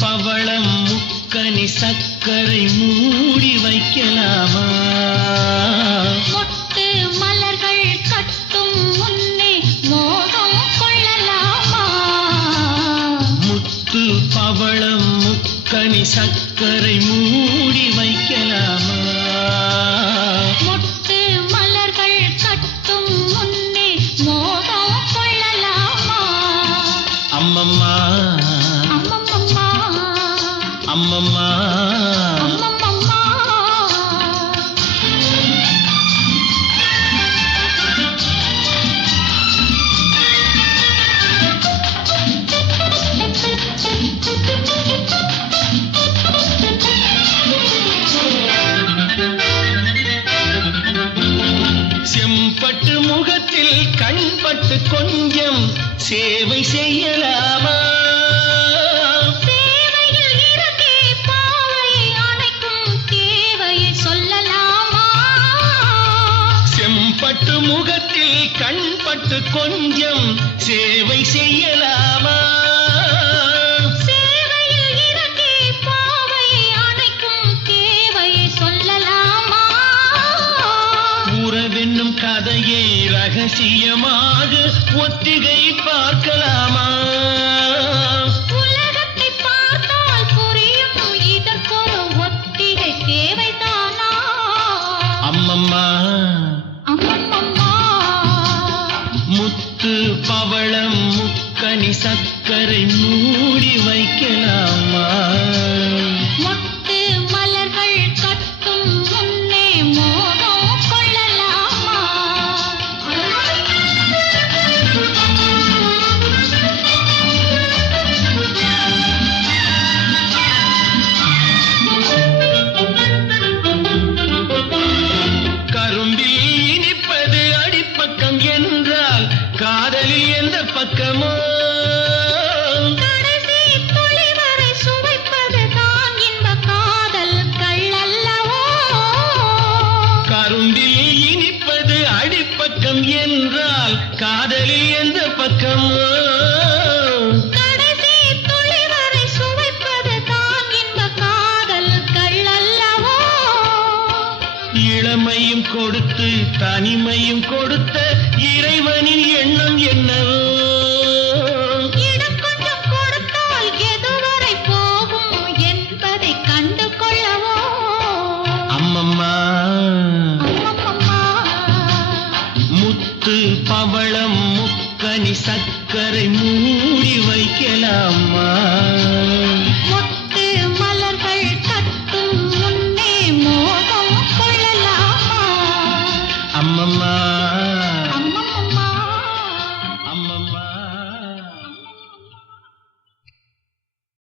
பவளம் முக்கனி சக்கரை மூடி வைக்கலாமா? மொட்டு மலர்கள் கட்டும் முன்னே மோகம் முக்கனி சர்க்கரை மூடி வைக்கலாமா? மொட்டு மலர்கள் கட்டும் முன்னே மோகம் கொள்ளலாமா? அம்மம்மா. அம்மம்மம்மா அம்மம்மா. செம்பட்டு முகத்தில் கண்பட்டு கொஞ்சம் சேவை செய்யலாமா? செம்பட்டு முகத்தில் கண்பட்டு கொஞ்சம் சேவை ரகசியமாக ஒத்திகை பார்க்கலாமா? அம்மம்மா. முத்து பவளம் முக்கனி சர்க்கரை மூடி வைக்கலாமா? கரும்பில் இனிப்பது அடிப்பக்கம் என்றால் காதலில் எந்த பக்கமோ? இளமையும் கொடுத்து தனிமையும் கொடுத்த இறைவனின் எண்ணம் என்னவோ முத்து பவளம் முக்கனி சக்கரை மூடி வைக்கலாமா?